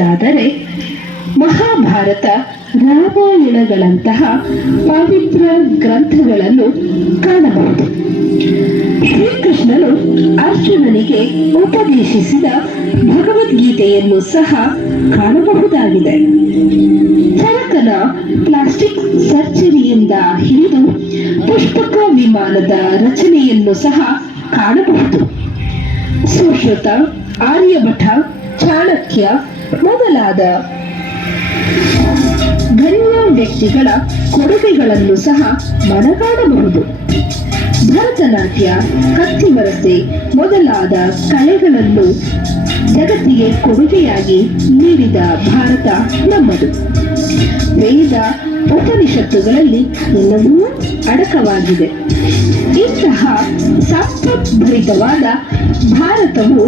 ನೋಡುವುದಾದರೆ ಮಹಾಭಾರತ, ರಾಮಾಯಣಗಳಂತಹ ಪವಿತ್ರ ಗ್ರಂಥಗಳನ್ನು ಕಾಣಬಹುದು. ಶ್ರೀಕೃಷ್ಣನು ಅರ್ಜುನನಿಗೆ ಉಪದೇಶಿಸಿದ ಭಗವದ್ಗೀತೆಯನ್ನು ಸಹ ಕಾಣಬಹುದಾಗಿದೆ. ಚರಕನ ಪ್ಲಾಸ್ಟಿಕ್ ಸರ್ಜರಿಯಿಂದ ಹಿಡಿದು ಪುಷ್ಪಕ ವಿಮಾನದ ರಚನೆಯನ್ನು ಸಹ ಕಾಣಬಹುದು. ಸುಶ್ರುತ, ಆರ್ಯಭಟ, ಚಾಣಕ್ಯ ಮೊದಲಾದ ಗಣ್ಯ ವ್ಯಕ್ತಿಗಳ ಕೊಡುಗೆಗಳನ್ನು ಸಹ ಮನಗಾಣಬಹುದು. ಭರತನಾಟ್ಯ, ಕತ್ತಿವರಸೆ ಮೊದಲಾದ ಕಲೆಗಳನ್ನು ಜಗತ್ತಿಗೆ ಕೊಡುಗೆಯಾಗಿ ನೀಡಿದ ಭಾರತ ನಮ್ಮದು. ವೇದ ಉಪನಿಷತ್ತುಗಳಲ್ಲಿ ಎಲ್ಲವೂ ಅಡಕವಾಗಿದೆ. ಇಂತಹ ಸಂಪದ್ಭರಿತವಾದ ಭಾರತವು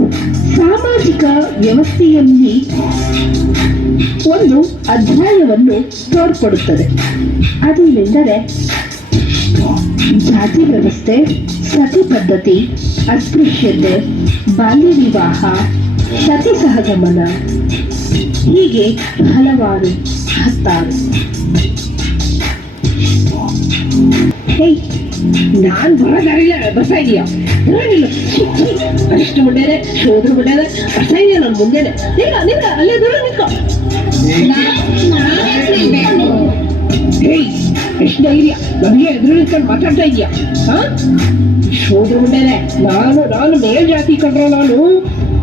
ಸಾಮಾಜಿಕ ವ್ಯವಸ್ಥೆಯಲ್ಲಿ ಒಂದು ಅಧ್ಯಾಯವನ್ನು ತೋರ್ಪಡುತ್ತದೆ. ಅದೇನೆಂದರೆ ಜಾತಿ ವ್ಯವಸ್ಥೆ, ಸತಿ ಪದ್ಧತಿ, ಅಸ್ಪೃಶ್ಯತೆ, ಬಾಲ್ಯ ವಿವಾಹ, ಸತಿ ಸಹಗಮನ, ಹೀಗೆ ಹಲವಾರು ಹತ್ತಾರು. ನಾನ್ ಬರೋದಾರಿಲ್ಲ, ಬರ್ತಾ ಇದೀಯಾ? ಅಷ್ಟು ಬಿಡ್ಡೇನೆ, ಶೋದ್ರ ಬಿಡ್ಡೇನೆ, ಬರ್ತಾ ಇದೆಯಾ ನನ್ನ ಮುಂದೆನೆ? ನಿಲ್ಲ ಅಲ್ಲೇ ದೂರ ನಿಂತ್ಕೊ. ಎಷ್ಟು ಧೈರ್ಯ ನನಗೆ ಎದುರು ನಿಂತ್ಕೊಂಡು ಮಾತಾಡ್ತಾ ಇದೀಯಾ? ಶೋದ್ರ ಬಿಡ್ಡೇನೆ, ನಾನು ಮೇಲ್ಜಾತಿ ಕಂಡ್ರೆ ನಾನು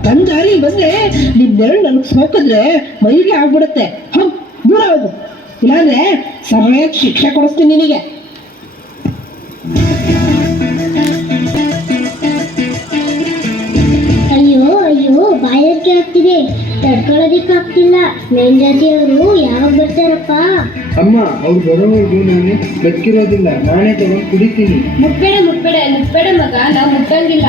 ನನ್ನ ದಾರಿ ಬಂದ್ರೆ ನಿನ್ನೆರಡು ನನಗೆ ಸೋಕಿದ್ರೆ ಮೈಗೆ ಆಗ್ಬಿಡುತ್ತೆ. ದೂರ ಹೋಗು, ಇಲ್ಲಾಂದ್ರೆ ಸರಿಯಾಗಿ ಶಿಕ್ಷೆ ಕೊಡಿಸ್ತೀನಿ ನಿನಗೆ. ಅಯ್ಯೋ ಬಾಯಕ್ಕೆ ಆಗ್ತಿದೆ, ತಡ್ಕೊಳ್ಳೋದಿಕ್ಕಾಗ್ತಿಲ್ಲ. ಮೇಲ್ಜಾತಿಯವರು ಯಾವಾಗ ಬರ್ತಾರಪ್ಪ? ಅಮ್ಮ, ಅವ್ರು ಬರೋವರೆಗೂ ನಾನು ಬದುಕಿರೋದಿಲ್ಲ. ನಾನೇ ತಗೊಂಡು ಕುಡಿತೀನಿ. ಮುಟ್ಬೇಡ ಮಗ, ನಾವು ಮುಟ್ಟಂಗಿಲ್ಲ.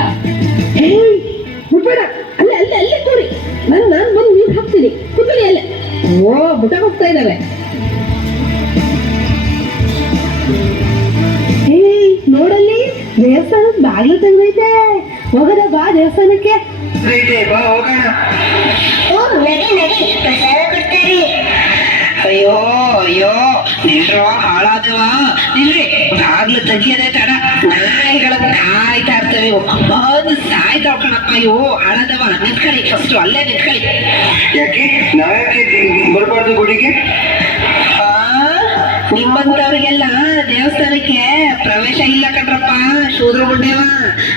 ಮುಟ್ಬೇಡ, ಅಲ್ಲೇ ತೋರಿ. ನಾನು ಬಂದು ನೀರು ಹಾಕ್ತೀನಿ, ಕುತ್ತಲಿ ಅಲ್ಲೇ. ಬುಟ್ಟ ಹೋಗ್ತಾ ಇದ್ದಾವೆ. ನೋಡಲ್ಲಿ ದೇವಸ್ಥಾನದ ಬಾಗಿಲು ತೆಗೆದೈತೆ. ಹೋಗದ ಬಾ ದೇವಸ್ಥಾನಕ್ಕೆ. ಅಯ್ಯೋ ನಿಲ್ರೋ, ಹಾಳಾದವ ನಿಲ್ರಿ. ಬಾಗ್ಲು ತೆಗಿಯದೆ ತಡ, ನಾಯಿಗಳ ಕಾಯ್ತಾ ಇರ್ತವೆ. ಬಂದು ಸಾಯ್ತಾವ್ ಕಣಪ್ಪ. ಅಯ್ಯೋ ಹಾಳಾದವ, ನಿಂತ್ಕೊಳ್ಳಿ ಫಸ್ಟ್, ಅಲ್ಲೇ ನಿಂತ್ಕೊಳ್ಳಿ. ಯಾಕೆ ನಾಯಕ್ಕೆ ಬರಬಾರ್ದು ಗುಡಿಗೆ? ನಿಮ್ಮಂತವ್ರಿಗೆಲ್ಲ ದೇವಸ್ಥಾನಕ್ಕೆ ಪ್ರವೇಶ ಇಲ್ಲ ಕಣ್ರಪ್ಪ. ಶೂದ್ರ ಗುಡ್ಡೇವ,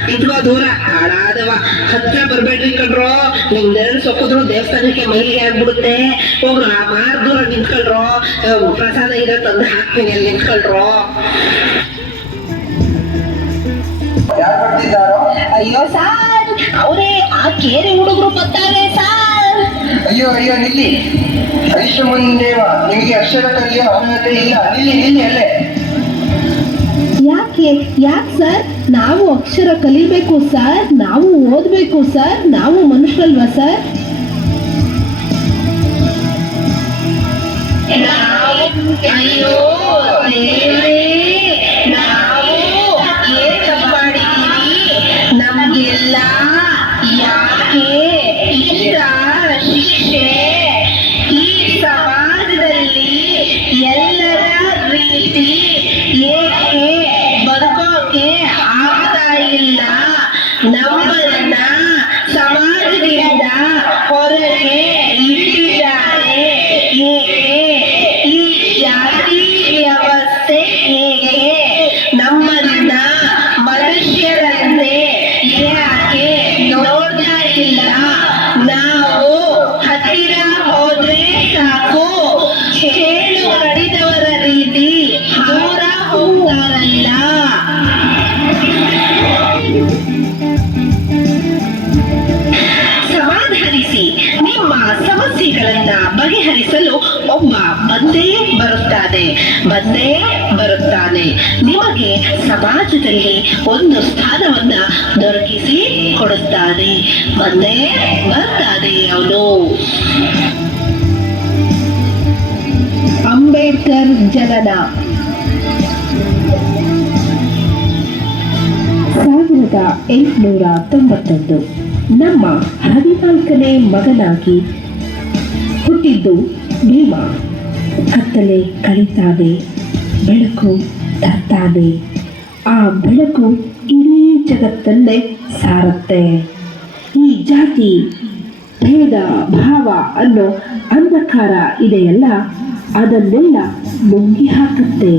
ನಿಂತ್ಕೋ ದೂರ. ಹಾಳಾದವ, ಹತ್ರ ಬರ್ಬೇಡ್ರಿ ಕಣ್ರೋ. ನಿಮ್ದೆರಡು ಸೊಕ್ಕಿದ್ರು ದೇವಸ್ಥಾನಕ್ಕೆ ಮೈಲಿಗೆ ಆಗ್ಬಿಡುತ್ತೆ. ಹೋಗ್ರ, ಮಾರ್ ದೂರ ನಿಂತ್ಕೊಳ್ರೋ. ಪ್ರಸಾದ ಇರೋ ತಂದು ಹಾಕ್ತೀನಿ, ಅಲ್ಲಿ ನಿಂತ್ಕೊಳ್ರೋ. ಯಾರು ಬರ್ತಿದ್ದಾರೋ? ಅಯ್ಯೋ ಸಾರ್, ಅವರೇ ಆ ಕೇರಿ ಹುಡುಗರು ಬರ್ತಾರೆ ಸಾರ್. ಅಯ್ಯೋ ನಿಲ್ಲಿ. ಐಶ್ವರ್ಯದೇವ, ನಿಮಗೆ ಅಕ್ಷರ ಕಲಿಯೋ ಅರ್ಹತೆ ಇಲ್ಲ. ನಿಲ್ಲಿ ಅಲ್ಲೇ. ಯಾಕೆ ಸರ್? ನಾವು ಅಕ್ಷರ ಕಲಿಬೇಕು ಸರ್, ನಾವು ಓದ್ಬೇಕು ಸರ್, ನಾವು ಮನುಷ್ಯರಲ್ವಾ ಸರ್? ಅಯ್ಯೋ ದೇವರೇ, ನಾವು ಏನ್ ತಪ್ಪು ಮಾಡಿದೀವಿ? ನಮ್ಗೆಲ್ಲ ಯಾಕೆ ಇಷ್ಟ ಶಿಕ್ಷೆ? ಈ ಸಮಾಜದಲ್ಲಿ ಎಲ್ಲರ ರೀತಿ ಏಕೆ ಬದುಕೋಕೆ ಆಗ್ತಾ ಇಲ್ಲ? ನಮ್ಮನ್ನ ಸಮಾಜದಿಂದ ಹೊರಗೆ ಇಟ್ಟಿದ್ದಾರೆ ಏಕೆ? ಈ ಜಾತಿ ವ್ಯವಸ್ಥೆ ಹೇಗೆ ನಮ್ಮನ್ನ ಮನುಷ್ಯರಂತೆ ಯಾಕೆ ನೋಡ್ತಾ ಇಲ್ಲ? ನಾವು ಹತ್ತಿರ ಹೋದ್ರೆ ಸಾಕು, ಹೇಳು ಕಡಿದವರ ರೀತಿ ದೂರ ಹೋಗ್ತಾರಲ್ಲ. ಸಮಾಧಾನಿಸಿ, ನಿಮ್ಮ ಸಮಸ್ಯೆಗಳನ್ನ ಬಗೆಹರಿಸಲು ಒಬ್ಬ ಬಂದೇ ಬರುತ್ತಾನೆ. ನಿಮಗೆ ಸಮಾಜದಲ್ಲಿ ಒಂದು ಸ್ಥಾನವನ್ನ ದೊರಕಿಸಿ ಕೊಡುತ್ತಾನೆ. ಬಂದೇ ಬರ್ತಾನೆ ಅವನು. ಅಂಬೇಡ್ಕರ್ ಜನನ 1891. ನಮ್ಮ 14ನೇ ಮಗನಾಗಿ ಹುಟ್ಟಿ ಹುಟ್ಟಿದ್ದು ಭೀಮ. ಕತ್ತಲೆ ಕಳೀತಾದೆ, ಬೆಳಕು ತರ್ತಾದೆ. ಆ ಬೆಳಕು ಇಡೀ ಜಗತ್ತನ್ನೇ ಸಾರುತ್ತೆ. ಈ ಜಾತಿ ಭೇದ ಭಾವ ಅನ್ನೋ ಅಂಧಕಾರ ಇದೆಯಲ್ಲ, ಅದನ್ನೆಲ್ಲ ನುಂಗಿ ಹಾಕುತ್ತೆ.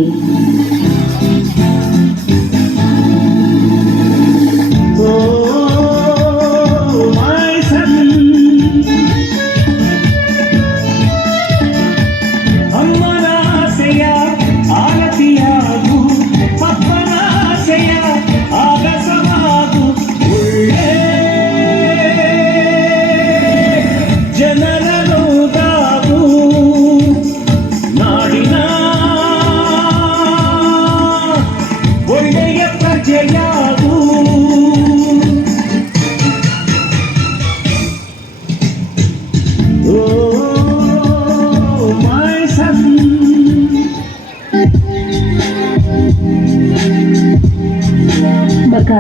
ಮಗ,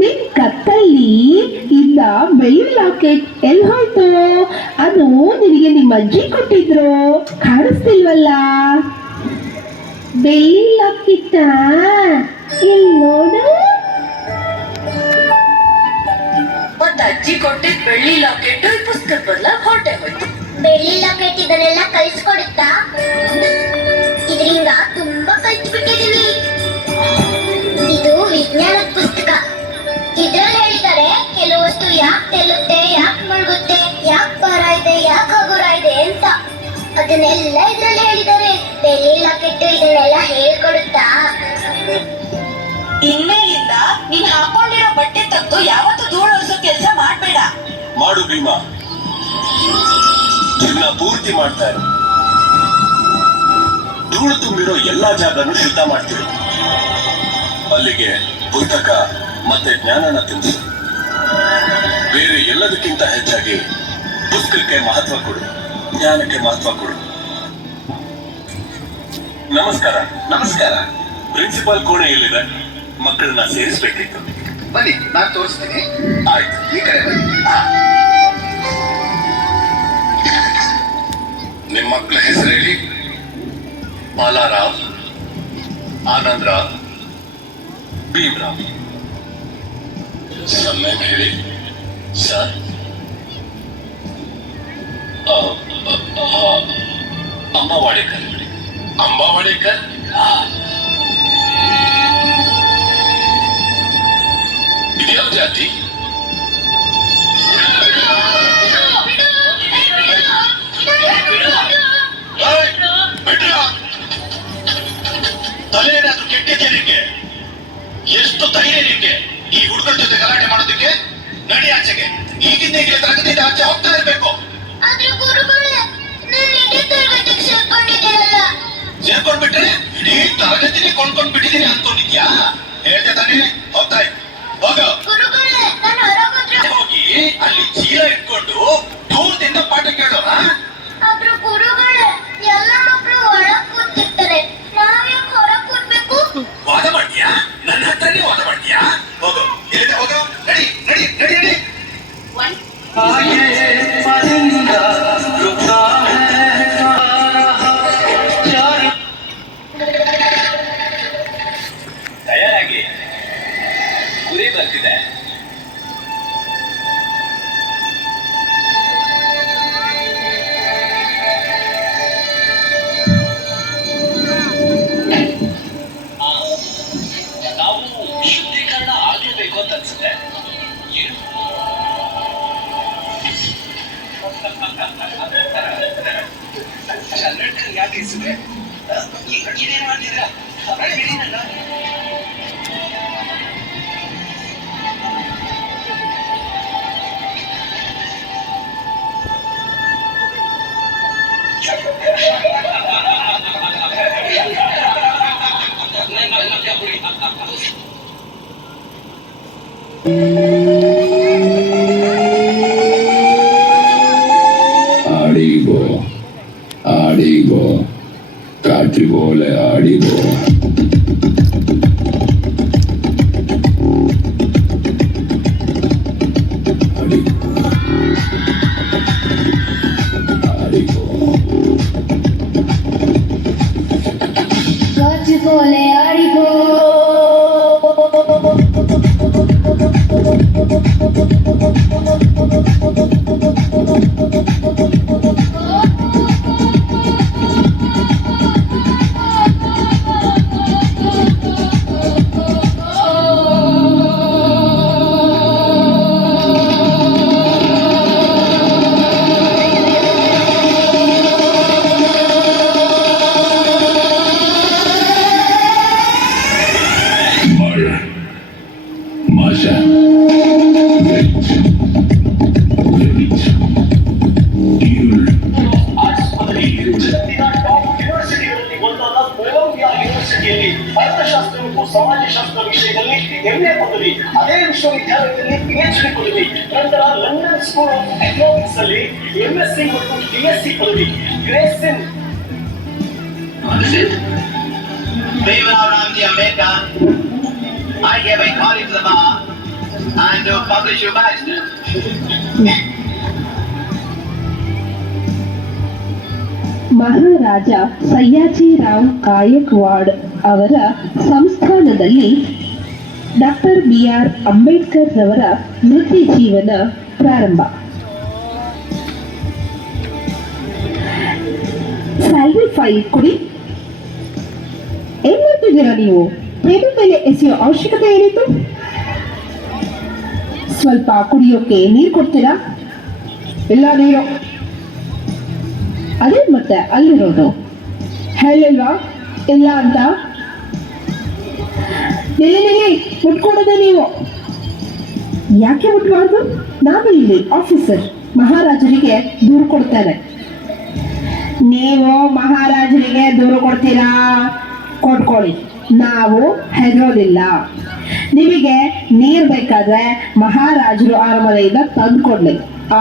ನಿನ್ ಕತ್ತಲ್ಲಿ ಇದ್ದ ಬೆಳ್ಳಿ ಲಾಕೆಟ್ ಎಲ್ಲಿ ಹೋಯ್ತು? ಅದು ನಿನಗೆ ನಿಮ್ಮ ಅಜ್ಜಿ ಕೊಟ್ಟಿದ್ರು, ಕಾಣಿಸ್ತಿಲ್ವಲ್ಲ? ಬೆಳ್ಳಿ ಲಾಕೆಟ್ ಇಲ್ಲಿ ನೋಡು. ಮತ್ತ ಅಜ್ಜಿ ಕೊಟ್ಟಿದ್ ಬೆಳ್ಳಿ ಲಾಕೆಟ್ ಈ ಪುಸ್ತಕದ ಬದಲ ಹೊರಟೆ ಹೋಯ್ತು. ಬೆಳ್ಳಿ ಲಾಕೆಟ್ ಇದನ್ನೆಲ್ಲ ಕಳಿಸ್ಕೊಡುತ್ತಾ? ಇದರಿಂದ ತುಂಬಾ ಕಲ್ತು ಬಿಟ್ಟಿದೀನಿ. ಇದು ವಿಜ್ಞಾನದ ಪುಸ್ತಕ. ಇದ್ರಲ್ಲಿ ಹೇಳಿದ್ದಾರೆ ಕೆಲವು ವಸ್ತು ಯಾಕೆ ತೆಲ್ಲುತ್ತೆ, ಯಾಕೆ ಮುಳುಗುತ್ತೆ, ಯಾಕೆ ಭಾರ ಇದೆ, ಯಾಕೆ ಹಗುರ ಇದೆ ಅಂತ. ಅದನ್ನೆಲ್ಲ ಇದ್ರಲ್ಲಿ ಹೇಳಿದ್ದಾರೆ. ಬೆಳ್ಳಿ ಲಾಕೆಟ್ ಇದನ್ನೆಲ್ಲ ಹೇಳ್ಕೊಡುತ್ತಾ? ಇನ್ಮೇಲಿಂದ ನೀನ್ ಹಾಕೊಂಡಿರೋ ಬಟ್ಟೆ ತೆಗೆದು ಯಾವತ್ತೂ ಧೂಳು ಒರೆಸೋ ಕೆಲಸ ಮಾಡ್ಬೇಡ. ಮಾಡು ಭೀಮಾ, ಜೀವನ ಪೂರ್ತಿ ಮಾಡ್ತಾ ಇರು. ಧೂಳು ತುಂಬಿರೋ ಎಲ್ಲಾ ಜಾಗನೂ ಶುದ್ಧ ಮಾಡ್ತೀವಿ. ಅಲ್ಲಿಗೆ ಪುಸ್ತಕ ಮತ್ತೆ ಜ್ಞಾನನ ತಿಳಿಸು. ಬೇರೆ ಎಲ್ಲದಕ್ಕಿಂತ ಹೆಚ್ಚಾಗಿ ಪುಸ್ತಕಕ್ಕೆ ಮಹತ್ವ ಕೊಡು, ಜ್ಞಾನಕ್ಕೆ ಮಹತ್ವ ಕೊಡು. ನಮಸ್ಕಾರ. ನಮಸ್ಕಾರ. ಪ್ರಿನ್ಸಿಪಾಲ್ ಕೋಣೆ ಎಲ್ಲಿದೆ? ಮಕ್ಕಳನ್ನ ಸೇರಿಸ್ಬೇಕಿತ್ತು. ಬನ್ನಿ, ನಾನು ತೋರಿಸ್ತೀನಿ. ಆಯ್ತು, ಈ ಕಡೆ ಬನ್ನಿ. ನಿಮ್ಮ ಮಕ್ಕಳ ಹೆಸರು ಹೇಳಿ. ಬಾಲಾರಾವ್, ಆನಂದರಾವ್, ಭೀಮರಾವ್. ಸಮ್ಮೇನ್ ಹೇಳಿ. ಸರ್, ಅಮ್ಮ ವಾಡೇಕರ್. ಅಂಬಾ ವಾಡೇಕರ್. ಇದ್ಯಾವ ಜಾತಿ? ತಲೆ ಏನಾದ್ರೂ ಕೆಟ್ಟಿದ್ಯಾ ನಿಂಗೆ? ಎಷ್ಟು ಧೈರ್ಯ ನಿಂಗೆ ಈ ಹುಡುಗರ ಜೊತೆ ಗಲಾಟೆ ಮಾಡೋದಕ್ಕೆ? ನಡಿ ಆಚೆಗೆ. ಈಗಿಂದ ಈಗಲೇ ತರಗತಿಯಿಂದ ಆಚೆ ಹೋಗ್ತಾ ಇರ್ಬೇಕು. ಆದ್ರೆ ಗುರುಗಳೇ, ನಾನು ಇಡೀ ತರಗತಿಗೆ ಸೇರ್ಕೊಂಡಿದ್ದೀನಲ್ಲ. ಸೇರ್ಕೊಂಡ್ಬಿಟ್ರೆ ಇಡೀ ತರಗತಿನೇ ಕೊಂಡ್ಕೊಂಡ್ಬಿಟ್ಟಿದ್ದೀನಿ ಅನ್ಕೊಂಡಿದ್ಯಾ? ಹೇಳ್ದೆ ತಾನೇ? ಹೋಗ್ತಾ ಇತ್ತು. ಹೋಗೋ. ಗುರುಗಳೇ, ನಾನು ಹೊರಗೋದ್ರೆ ಹೋಗಿ ಅಲ್ಲಿ ಚೀಲ ಇಟ್ಕೊಂಡು ದೂರದಿಂದ ಪಾಠ ಕೇಳೋಣ. ಆದ್ರೆ ಗುರುಗಳೇ, ಎಲ್ಲ ಮಕ್ಕಳು ಒಳಗ್ ಕೂತಿರ್ತಾರೆ, ನಾವ್ಯಾಕೆ ಹೊರಗ್ ಕೂರ್ಬೇಕು? ವಾದ ಮಾಡ್ತೀಯಾ? ನನ್ನ ಹತ್ರನೇ ವಾದ ಮಾಡ್ತೀಯಾ? ಹೋಗೋ. ಎಲ್ಲಿದೆ? ಹೋಗೋ. ನಡಿ ನಡಿ ನಡಿ ನಡಿ. ತಯಾರಾಗಿ, ಗುರಿ ಬರ್ತಿದೆ. ನಾವು ಶುದ್ಧೀಕರಣ ಆಗಲೇಬೇಕು ಅಂತ ಅನ್ಸುತ್ತೆ. ಕನ್ನಡ ಯಾಕೆ ಹೆಸರು? ಇದೇನ್ ಮಾಡ್ತಿದ್ರ? Aribo, Aribo, Catrivole, Aribo. Aribo. MA ಪದವಿ, ಅದೇ ವಿಶ್ವವಿದ್ಯಾಲಯದಲ್ಲಿ PhD ಪದವಿ, ನಂತರ ಲಂಡನ್ ಸ್ಕೂಲ್ ಆಫ್ ಎಕನಾಮಿಕ್ಸ್ ಅಲ್ಲಿ MSc ಮತ್ತು BSc ಪದವಿ. Grace in When around the America, I gave a call to the bar and to publish your barrister. ಮಹಾರಾಜ ಸಯ್ಯಾಜಿರಾವ್ ಗಾಯಕ್ವಾಡ್ ಅವರ ಸಂಸ್ಥಾನದಲ್ಲಿ ಡಾಕ್ಟರ್ BR ಅಂಬೇಡ್ಕರ್ ರವರ ವೃತ್ತಿ ಜೀವನ ಪ್ರಾರಂಭ. ಸ್ಯಾಲ್ರಿ ಫೈಲ್ ಕೊಡಿ. ಏನ್ ಮಾಡ್ತಿದ್ದೀರಾ ನೀವು? ಟೇಬಲ್ ಮೇಲೆ ಎಸೆಯೋ ಅವಶ್ಯಕತೆ ಏನಿತ್ತು? ಸ್ವಲ್ಪ ಕುಡಿಯೋಕೆ ನೀರು ಕೊಡ್ತೀರಾ? ಇಲ್ಲ ನೀರು. ಅದೇ ಮತ್ತೆ ಅಲ್ಲಿರೋದು ಹೇಳಿಲ್ವಾ ಇಲ್ಲ ಅಂತ? ನಿಲ್ಲಿ ಮುಟ್ಕೊಡೋದೆ ನೀವು. ಯಾಕೆ ಮುಟ್ಬಾರ್ದು? ನಾನು ಇಲ್ಲಿ ಆಫೀಸರ್, ಮಹಾರಾಜರಿಗೆ ದೂರು ಕೊಡ್ತೇನೆ. ನೀವು ಮಹಾರಾಜರಿಗೆ ದೂರು ಕೊಡ್ತೀರಾ? ಕೊಟ್ಕೊಳ್ಳಿ, ನಾವು ಹೆದರೋದಿಲ್ಲ. ನಿಮಗೆ ನೀರು ಬೇಕಾದ್ರೆ ಮಹಾರಾಜರು ಅರಮನೆಯಿಂದ ತಂದು ಕೊಡ್ಲಿ,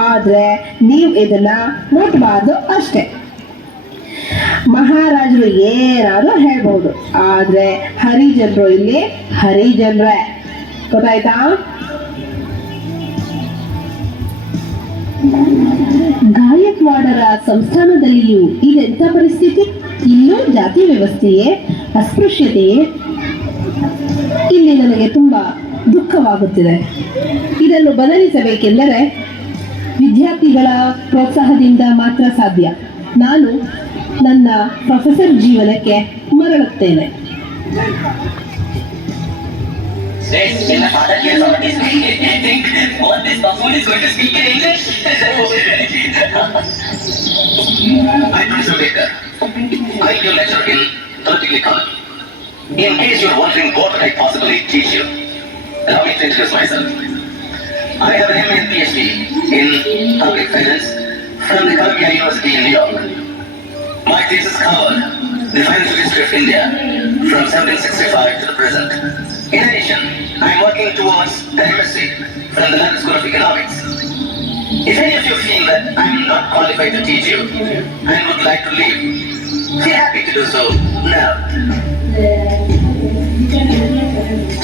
ಆದ್ರೆ ನೀವು ಇದನ್ನ ಮುಟ್ಬಾರ್ದು ಅಷ್ಟೇ. ಮಹಾರಾಜರು ಏನಾದ್ರೂ ಹೇಳ್ಬಹುದು, ಆದ್ರೆ ಹರಿಜನರು ಇಲ್ಲಿ ಹರಿಜನರೇ. ಗೊತ್ತಾಯ್ತಾ? ಗಾಯಕ್ವಾಡರ ಸಂಸ್ಥಾನದಲ್ಲಿಯೂ ಇದೆಂಥ ಪರಿಸ್ಥಿತಿ? ಇಲ್ಲೂ ಜಾತಿ ವ್ಯವಸ್ಥೆಯೇ, ಅಸ್ಪೃಶ್ಯತೆಯೇ. ಇಲ್ಲಿ ನನಗೆ ತುಂಬಾ ದುಃಖವಾಗುತ್ತಿದೆ. ಇದನ್ನು ಬದಲಿಸಬೇಕೆಂದರೆ ವಿದ್ಯಾರ್ಥಿಗಳ ಪ್ರೋತ್ಸಾಹದಿಂದ ಮಾತ್ರ ಸಾಧ್ಯ. ನಾನು ನನ್ನ ಪ್ರೊಫೆಸರ್ ಜೀವನಕ್ಕೆ ಮರಳುತ್ತೇನೆ. In case you're wondering what I possibly teach you, allow me to introduce myself. I have an MA and PhD in public finance from the Columbia University in New York. My thesis covered the financial history of India from 1765 to the present. In addition, I am working towards an MSc from the London School of Economics. If any of you feel that I am not qualified to teach you and would like to leave, feel happy to do so now.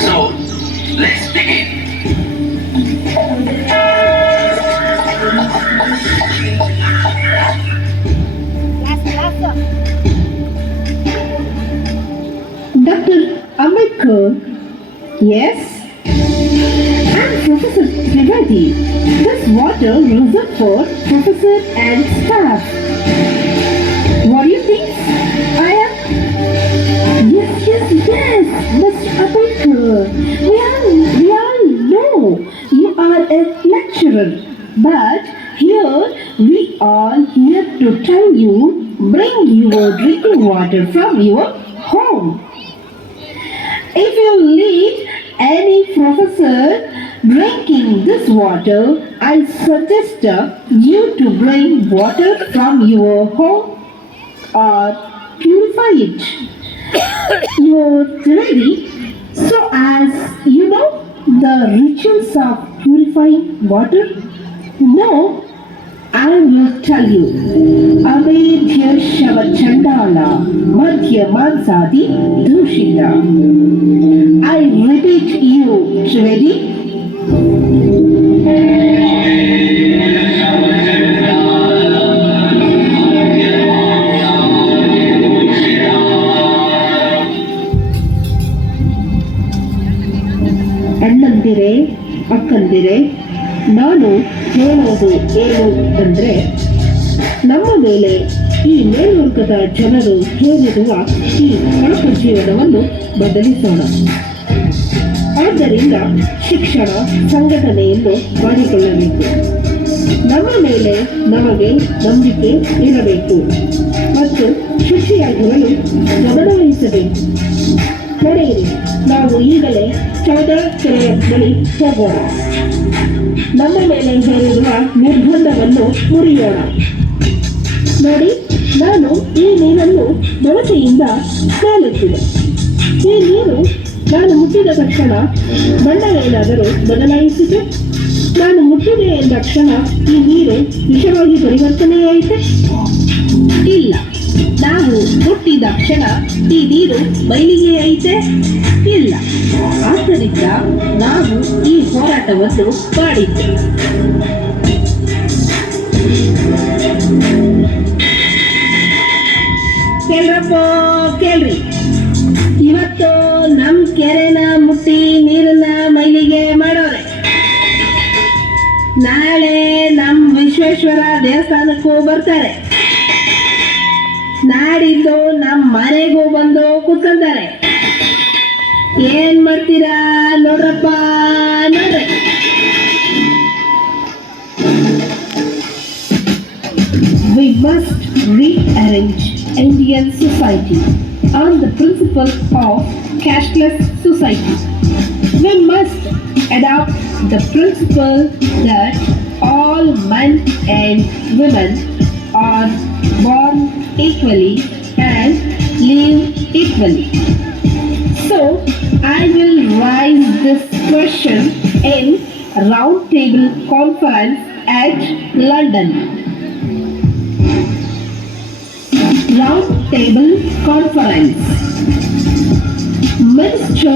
So, let's begin. Dr. Ambedkar, yes? And Professor Trivedi, this water reserved for Professor and staff. What do you think? I am? Yes, Mr. Ambedkar. We all know you are a lecturer, but here we are here to tell you, bring your drinking water from your home. If you meet any professor drinking this water, I suggest you to bring water from your home or purify it. You're ready? So as you know the rituals of purifying water? No, I will tell you. Avedhya Shava Chandala Madhya Mansadi Dushita. I repeat you, Trivedi. ಅಣ್ಣಂದಿರೆ, ಅಕ್ಕಂದಿರೆ, ನಾನು ಹೇಳೋದು ಏನು ಅಂದ್ರೆ, ನಮ್ಮ ಮೇಲೆ ಈ ಮೇಲ್ವರ್ಗದ ಜನರು ಹೇರಿರುವ ಈ ಪಾಪ ಜೀವನವನ್ನು ಬದಲಿಸೋಣ. ಆದ್ದರಿಂದ ಶಿಕ್ಷಣ ಸಂಘಟನೆಯನ್ನು ಮಾಡಿಕೊಳ್ಳಬೇಕು. ನಮ್ಮ ಮೇಲೆ ನಮಗೆ ನಂಬಿಕೆ ಇರಬೇಕು ಮತ್ತು ಶಿಕ್ಷೆಯಾಗಿರಲು ಗಮನವಹಿಸಬೇಕು. ನಡೆಯಿರಿ, ನಾವು ಈಗಲೇ ಚೌದಾ ಕೆರೆಯ ಬಳಿ ಹೋಗೋಣ. ನಮ್ಮ ಮೇಲೆ ಹೇರಿರುವ ನಿರ್ಬಂಧವನ್ನು ಮುರಿಯೋಣ. ನೋಡಿ, ನಾನು ಈ ನೀರನ್ನು ಮೊಳಕೆಯಿಂದ ಸ್ನಾನಿಸಿದೆ. ಈ ನೀರು ನಾನು ಮುಟ್ಟಿದ ತಕ್ಷಣ ಬಣ್ಣವೇನಾದರೂ ಬದಲಾಯಿಸಿದೆ? ನಾನು ಮುಟ್ಟಿದೆ ಎಂದ ಕ್ಷಣ ಈ ನೀರು ವಿಷವಾಗಿ ಪರಿವರ್ತನೆಯಾಯಿತೆ? ಇಲ್ಲ. ನಾವು ಮುಟ್ಟಿದ ಕ್ಷಣ ಈ ನೀರು ಮೈಲಿಗೆಯಾಯಿತೆ? ಇಲ್ಲ. ಆದ್ದರಿಂದ ನಾವು ಈ ಹೋರಾಟವನ್ನು ಮಾಡಿದ್ದೇವೆ. ಕೇಳ್ರಪ್ಪ ಕೇಳ್ರಿ, ಇವತ್ತು ನಮ್ ಕೆರೆನ ಮುಟ್ಟಿ ನೀರನ್ನ ಮೈಲಿಗೆ ಮಾಡೋರೆ. ನಾಳೆ ನಮ್ ವಿಶ್ವೇಶ್ವರ ದೇವಸ್ಥಾನಕ್ಕೂ ಬರ್ತಾರೆ. ನಾಡಿದ್ದು ನಮ್ ಮನೆಗೂ ಬಂದು ಕೂತ್ಕೊಂತಾರೆ. ಏನ್ ಮಾಡ್ತೀರಾ ನೋಡ್ರಪ್ಪ ನೋಡ್ರಿ. We must rearrange Indian society on the principle of cashless society. We must adopt the principle that all men and women are born equally and live equally. So, I will raise this question in a roundtable conference at London. Round Table Conference. Mr.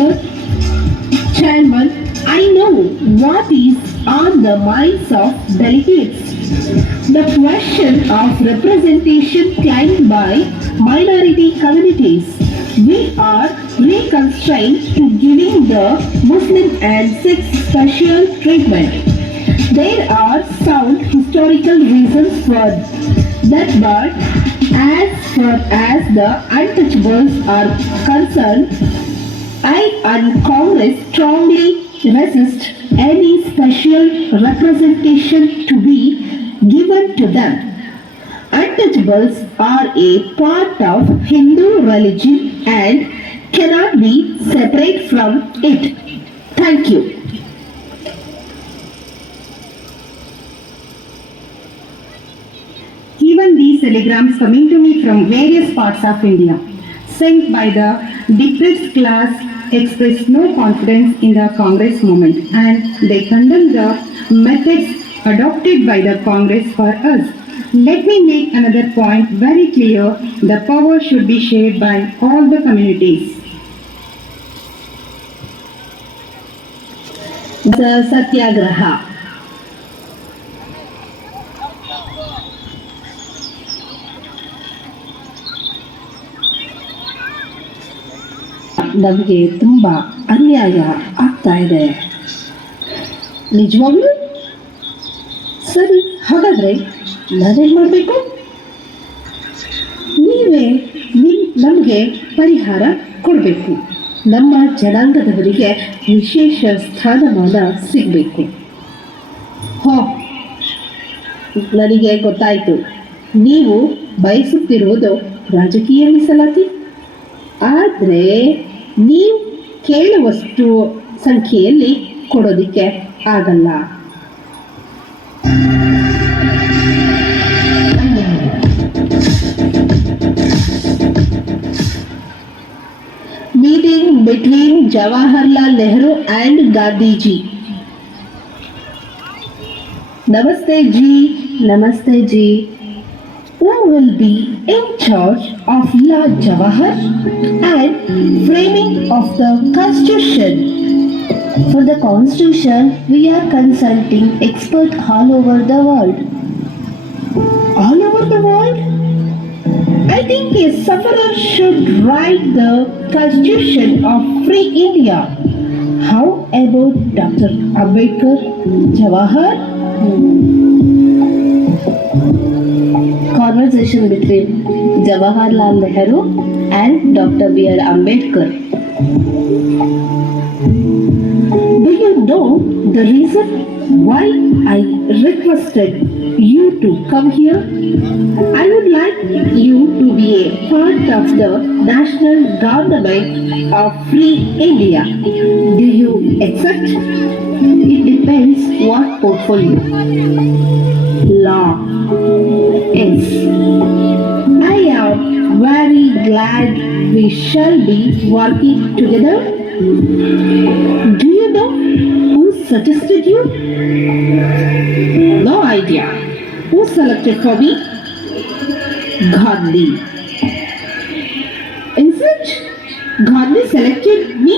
Chairman, I know what is on the minds of delegates. The question of representation claimed by minority communities. We are reconstrained to giving the Muslim and Sikh special treatment. There are sound historical reasons for that, but as far as the untouchables are concerned, I and Congress strongly resist any special representation to be given to them. Untouchables are a part of Hindu religion and cannot be separate from it. Thank you. Even these telegrams coming to me from various parts of India, sent by the depressed class, express no confidence in the Congress movement and they condemn the methods adopted by the Congress for us. Let me make another point very clear. The power should be shared by all the communities. The Satyagraha. ನಮಗೆ ತುಂಬಾ ಅನ್ಯಾಯ ಆಗ್ತಾ ಇದೆ. ನಿಜವಾಗ್ಲೂ? ಸರಿ, ಹಾಗಾದ್ರೆ ನಾನೇನ್ ಮಾಡಬೇಕು? ನೀವೇ ನಮಗೆ ಪರಿಹಾರ ಕೊಡಬೇಕು. ನಮ್ಮ ಜನಾಂಗದವರಿಗೆ ವಿಶೇಷ ಸ್ಥಾನಮಾನ ಸಿಗಬೇಕು. ನನಗೆ ಗೊತ್ತಾಯ್ತು, ನೀವು ಬಯಸುತ್ತಿರುವುದು ರಾಜಕೀಯ ಮೀಸಲಾತಿ. ಆದರೆ ನೀವು ಕೇಳುವಷ್ಟು ಸಂಖ್ಯೆಯಲ್ಲಿ ಕೊಡೋದಿಕ್ಕೆ ಆಗಲ್ಲ. Meeting between Jawaharlal Nehru and Gandhi ji. Namaste ji. Namaste ji. Who will be in charge of Lord Jawahar and framing of the Constitution? For the Constitution, we are consulting experts all over the world. All over the world? I think a sufferer should write the Constitution of Free India. How about Dr. Ambedkar, Jawahar? Conversation between Jawaharlal Nehru and Dr. B.R. Ambedkar. Do you know the reason why I requested you to come here? I would like you to be a part of the national government of Free India. Do you accept? It depends what portfolio. Law. Yes. I am very glad we shall be working together. Do you know who suggested you? No idea. Who selected for me? Gandhi. Is it? Gandhi selected me?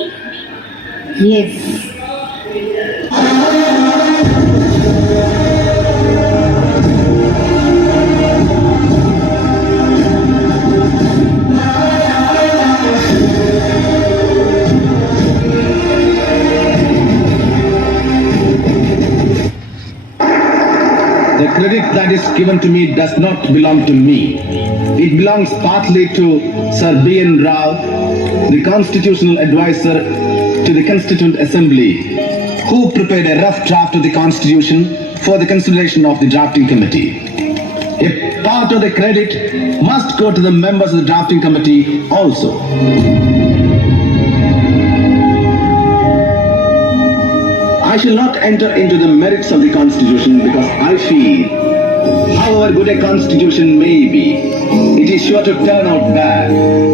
Yes. The credit that is given to me does not belong to me. It belongs partly to Sir B.N. Rao, the constitutional advisor to the Constituent Assembly, who prepared a rough draft of the Constitution for the consideration of the drafting committee. A part of the credit must go to the members of the drafting committee also. I shall not enter into the merits of the Constitution because I feel, however good a Constitution may be, it is sure to turn out bad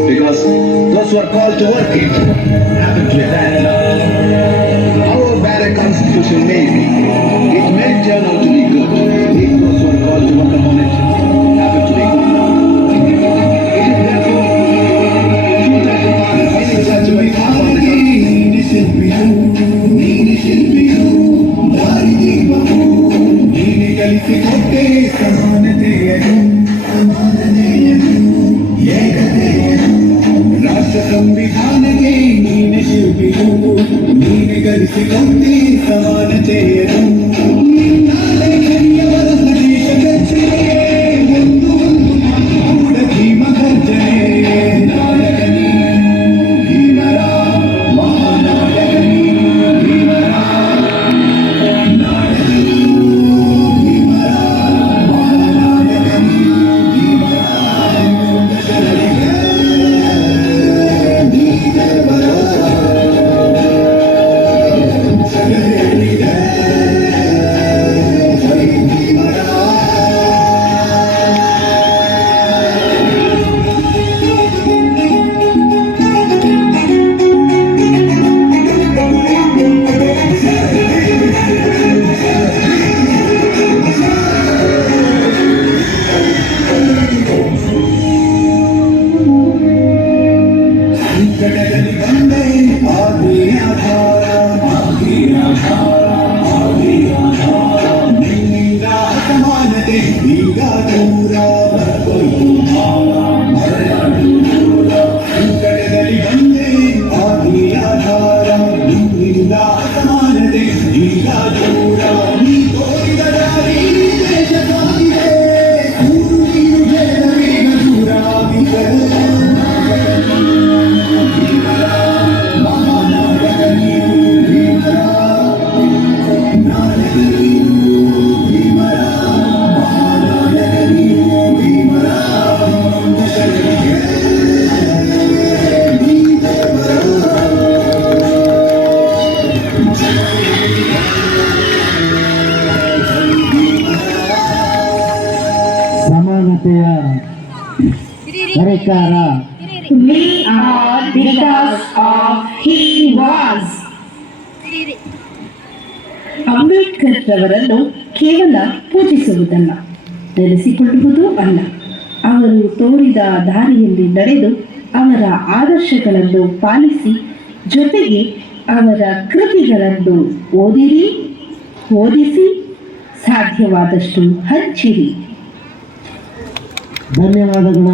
because those who are called to work it happen to be bad enough. However bad a Constitution may be, it may turn out to be good if those who are called to work upon it happen to be good enough. It is therefore futile to pass any such way upon the ರಾಷ್ಟ್ರ ಸಂವಿಧಾನಕ್ಕೆ ನೀನೆ ಶಿಲ್ಪಿಯು, ನೀನೆ ಗಳಿಸಿಕೊಂಡೆ ಸಮಾನತೆಯನ್ನು. ಲೇಖನಿಯವರ ಸ್ವದೇಶ ಗರ್ಜನೆ, ಒಂದು ಕೂಡ ಭೀಮ ಗರ್ಜನೆ. ನಾಯಕನಿ ಭೀಮರ, ಮಹಾನಾಯಕನಿ ಭೀಮರ, ನಾಯಕನಿ ಭೀಮರ, ಮಹಾನಾಯಕನಿ ಭೀಮರ. ಸಂಕಟದಲ್ಲಿ ಬಂದೆ ನಿನ್ನಿಂದ ಅಸಮಾನತೆ ಈಗ ದೂರ ಬರಬಹುದು ಭಾವ ಮರೆಯಾಡು ದೂರ. ಸಂಕಟದಲ್ಲಿ ಬಂದೆ ಆಧಾರ, ನಿನ್ನಿಂದ ಅಸಮಾನತೆ ಈಗ ದೂರ. ನೀ ತೋರಿದ ದಾರಿ ದೇಶಕ್ಕಾಗಿದೆ, ಊರು ನೀರು ಬೇಗ ದೂರ ಆಗಿದೆ. ಸಮಾನತೆಯ ಸರ್ಕಾರ. We are because of he was. Ambedkar ರವರನ್ನು ಕೇವಲ ಪೂಜಿಸುವುದಲ್ಲ, ನೆಲೆಸಿಕೊಳ್ಳುವುದೂ ಅಲ್ಲ. ಅವರು ತೋರಿದ ದಾರಿಯಲ್ಲಿ ನಡೆದು ಅವರ ಆದರ್ಶಗಳನ್ನು ಪಾಲಿಸಿ, ಜೊತೆಗೆ ಅವರ ಕೃತಿಗಳನ್ನು ಓದಿರಿ, ಓದಿಸಿ, ಸಾಧ್ಯವಾದಷ್ಟು ಹಂಚಿರಿ. ಧನ್ಯವಾದಗಳು.